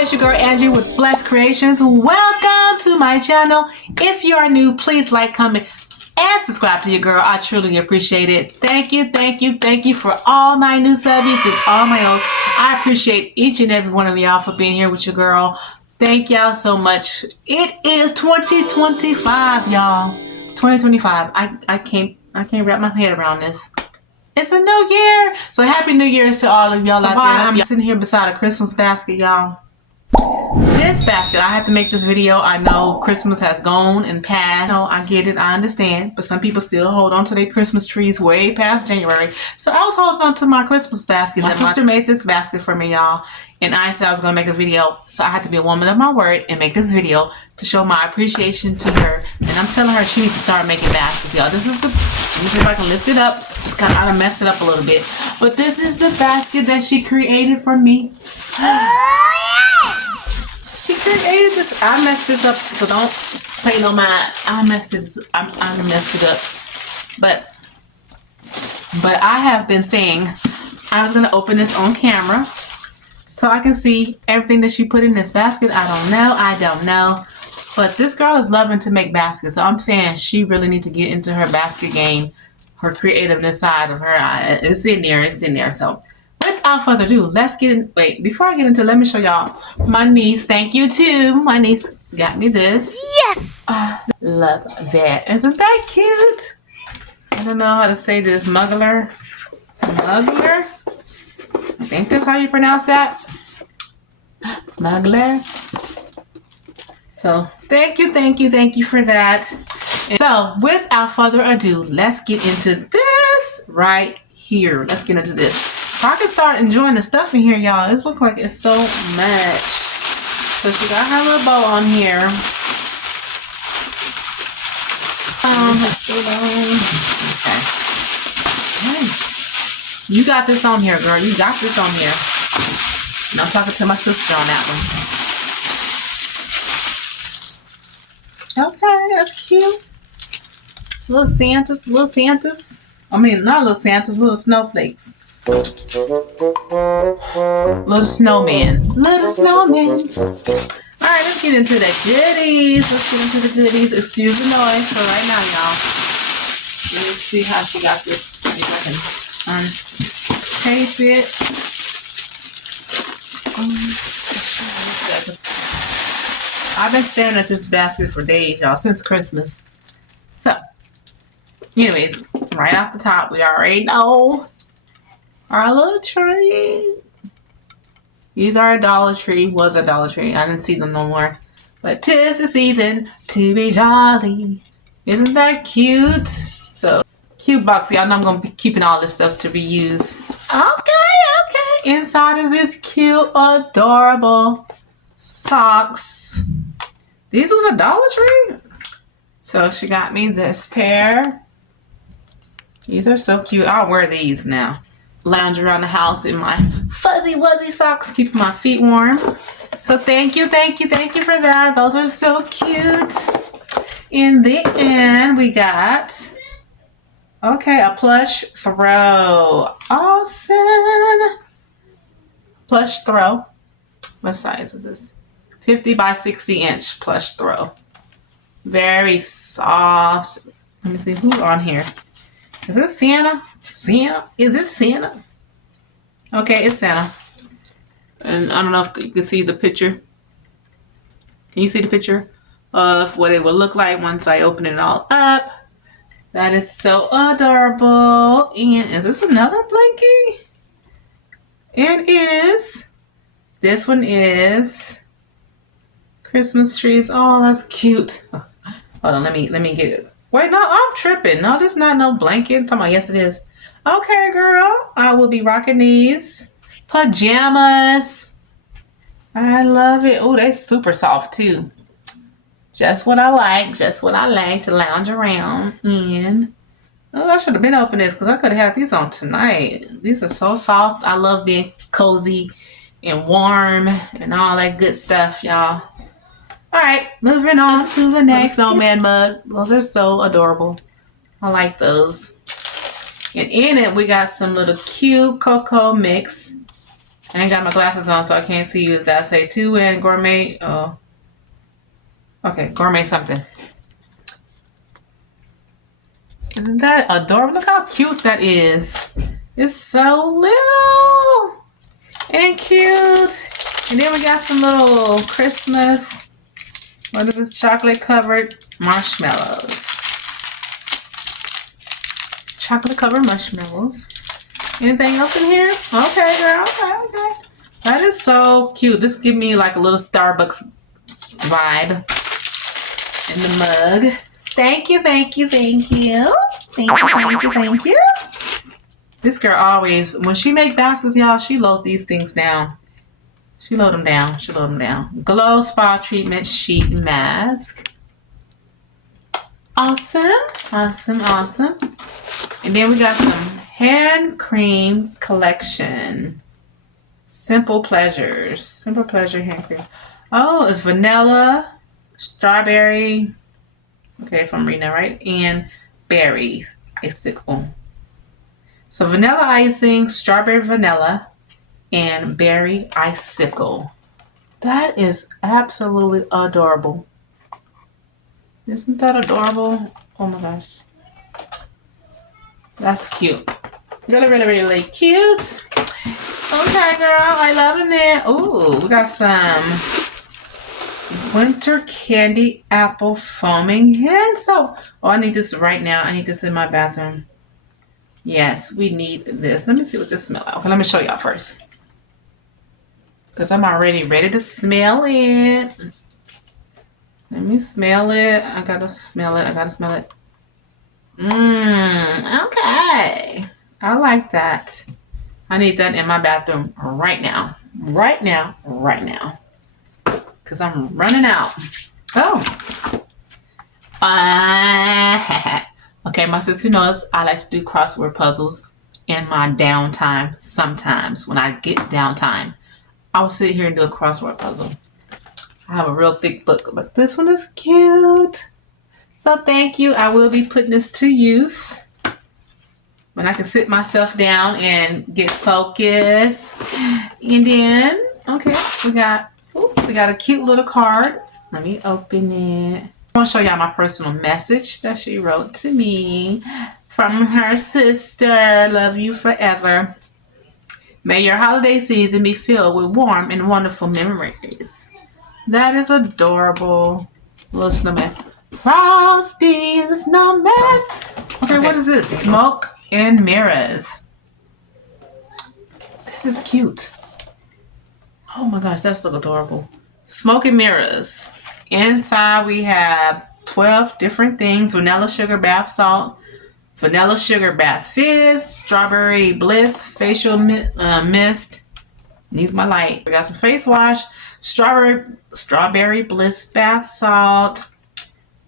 it's your girl Angie with Blessed Creations. Welcome to my channel. If you are new, please like, comment, and subscribe to your girl. I truly appreciate it. Thank you, thank you, thank you for all my new subbies and all my old. I appreciate each and every one of y'all for being here with your girl. Thank y'all so much. It is 2025, y'all. 2025. I can't wrap my head around this. It's a new year. So happy New Year's to all of y'all out there. I'm sitting here beside a Christmas basket, y'all. This basket, I have to make this video. I know Christmas has gone and passed. No, I get it. I understand. But some people still hold on to their Christmas trees way past January. So I was holding on to my Christmas basket. My sister made this basket for me, y'all. And I said I was going to make a video. So I had to be a woman of my word and make this video to show my appreciation to her. And I'm telling her she needs to start making baskets, y'all. This is the... Let me see if I can lift it up. It's kind of, I messed it up a little bit. But this is the basket that she created for me. She created this. I messed this up, so don't pay no mind. I messed it up. But I have been saying I was gonna open this on camera so I can see everything that she put in this basket. I don't know. But this girl is loving to make baskets. So I'm saying she really needs to get into her basket game, her creativeness side of her. It's in there. So without further ado, let's get in. Wait, before I get into, let me show y'all my niece. Thank you too. My niece got me this. Yes. Love that. Isn't that cute? I don't know how to say this. Muggler. I think that's how you pronounce that. Muggler. So thank you for that. So without further ado, let's get into this right here. Let's get into this. So I can start enjoying the stuff in here, y'all. It looks like it's so much. So she got her little bow on here. Okay. You got this on here, girl. You got this on here. And I'm talking to my sister on that one. Okay, that's cute. Little Santas. I mean, not little Santas, little snowflakes. Little snowmen. Alright, let's get into the goodies. Excuse the noise for right now, y'all. Let's see how she got this. Maybe I can untape it. I've been staring at this basket for days, y'all, since Christmas. So, anyways, right off the top, we already know our little tree. These are a Dollar Tree. Was a Dollar Tree. I didn't see them no more. But 'tis the season to be jolly. Isn't that cute? So, cute box. Y'all know I'm going to be keeping all this stuff to reuse. Okay. Inside is this cute, adorable socks. These was a Dollar Tree. So she got me this pair. These are so cute. I'll wear these now. Lounge around the house in my fuzzy wuzzy socks, keeping my feet warm. So thank you for that. Those are so cute. In the end, we got, okay, a plush throw. Awesome. Plush throw. What size is this? 50 by 60 inch plush throw. Very soft. Let me see who's on here. Is this Santa? Is it Santa? Okay, it's Santa. And I don't know if you can see the picture. Can you see the picture of what it will look like once I open it all up? That is so adorable. And is this another blankie? This one is Christmas trees. Oh, that's cute. Hold on, let me get it. Wait, no, I'm tripping. No, this is not no blanket. I'm talking about, yes, it is. Okay, girl. I will be rocking these pajamas. I love it. Oh, they're super soft too. Just what I like to lounge around in. Oh, I should have been opening this because I could have had these on tonight. These are so soft. I love being cozy and warm and all that good stuff, y'all. All right, moving on to the next snowman mug. Those are so adorable. I like those. And in it, we got some little cute cocoa mix. I ain't got my glasses on, so I can't see you. That say 2N gourmet. Oh, okay, gourmet something. Isn't that adorable? Look how cute that is. It's so little and cute. And then we got some little Christmas, what is this, chocolate covered marshmallows. Chocolate covered marshmallows. Anything else in here? Okay, girl. Okay. That is so cute. This give me like a little Starbucks vibe in the mug. Thank you. This girl always, when she make baskets, y'all, she load these things down. She load them down. Glow Spa Treatment Sheet Mask. Awesome. And then we got some hand cream collection. Simple Pleasure hand cream. Oh, it's vanilla, strawberry. Okay, if I'm reading that right. And berry icicle. So vanilla icing, strawberry vanilla, and berry icicle. That is absolutely adorable. Isn't that adorable? Oh my gosh. That's cute. Really cute. Okay, girl. I loving it. Ooh, we got some winter candy apple foaming hand soap. Oh, I need this right now. I need this in my bathroom. Yes, we need this. Let me see what this smells like. Okay, let me show y'all first. Because I'm already ready to smell it. Let me smell it. I gotta smell it. Okay. I like that. I need that in my bathroom right now. Because I'm running out. Oh. Okay, my sister knows I like to do crossword puzzles in my downtime. Sometimes when I get downtime, I will sit here and do a crossword puzzle. I have a real thick book, but this one is cute. So thank you. I will be putting this to use when I can sit myself down and get focused. And then, okay, we got a cute little card. Let me open it. I want to show y'all my personal message that she wrote to me from her sister. Love you forever. May your holiday season be filled with warm and wonderful memories. That is adorable. Little snowman. Frosty the Snowman. Okay, what is this? Smoke and mirrors. This is cute. Oh my gosh, that's so adorable. Smoke and mirrors. Inside we have 12 different things. Vanilla sugar bath salt, vanilla sugar bath fizz, strawberry bliss facial mist. Needs my light. We got some face wash, strawberry bliss bath salt,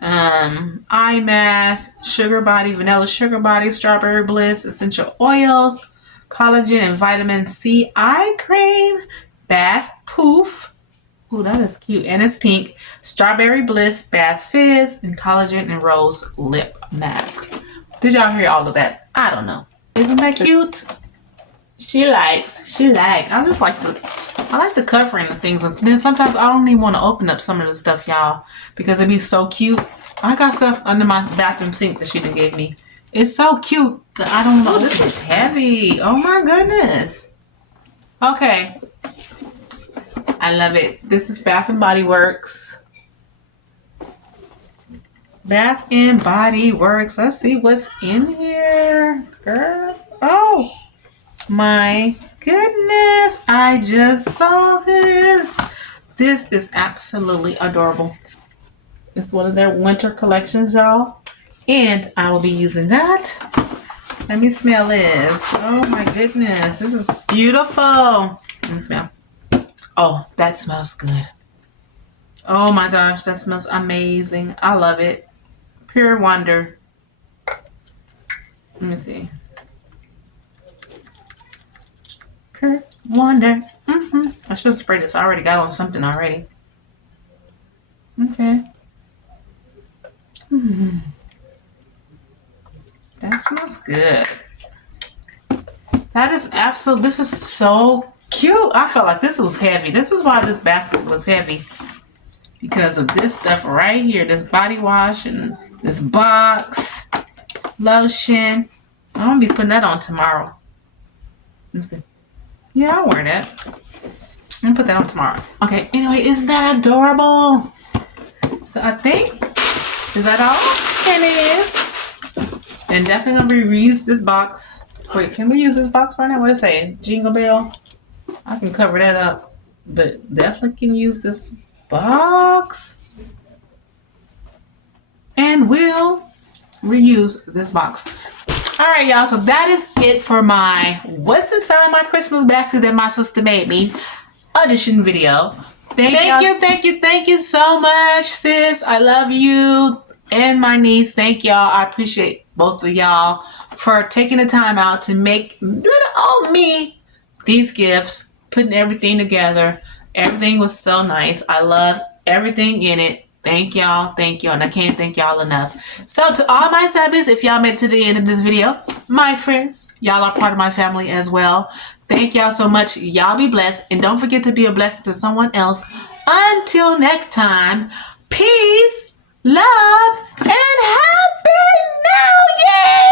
eye mask, sugar body, vanilla sugar body, strawberry bliss essential oils, collagen and vitamin C eye cream, bath poof. Ooh, that is cute. And it's pink. Strawberry bliss bath fizz and collagen and rose lip mask. Did y'all hear all of that? I don't know. Isn't that cute? She likes. I like the covering of things. And then sometimes I don't even want to open up some of the stuff, y'all, because it'd be so cute. I got stuff under my bathroom sink that she done gave me. It's so cute that I don't know. This is heavy. Oh my goodness. Okay. I love it. This is Bath and Body Works. Bath and Body Works. Let's see what's in here, girl. Oh my goodness. I just saw this. This is absolutely adorable. It's one of their winter collections, y'all. And I will be using that. Let me smell this. Oh my goodness. This is beautiful. Let me smell. Oh, that smells good. Oh my gosh, that smells amazing. I love it. Pure wonder. Let me see. Pure wonder. I should spray this. I already got on something already. Okay. That smells good. That is absolute. This is so Cute. I felt like this was heavy. This is why this basket was heavy. Because of this stuff right here. This body wash and this box. Lotion. I'm going to be putting that on tomorrow. Let me see. Yeah, I'll wear that. I'm going to put that on tomorrow. Okay, anyway, isn't that adorable? So I think, is that all? And it is. And definitely going to reuse this box. Wait, can we use this box right now? What does it say? Jingle Bell? I can cover that up. But definitely can use this box. And we'll reuse this box. All right, y'all. So that is it for my what's inside my Christmas basket that my sister made me audition video. Thank you so much, sis. I love you and my niece. Thank y'all. I appreciate both of y'all for taking the time out to make little old me these gifts, putting everything together. Everything was so nice. I love everything in it. Thank y'all, and I can't thank y'all enough. So to all my subbies, if y'all made it to the end of this video, my friends, y'all are part of my family as well. Thank y'all so much. Y'all be blessed, and don't forget to be a blessing to someone else. Until next time, peace, love, and happy New Year!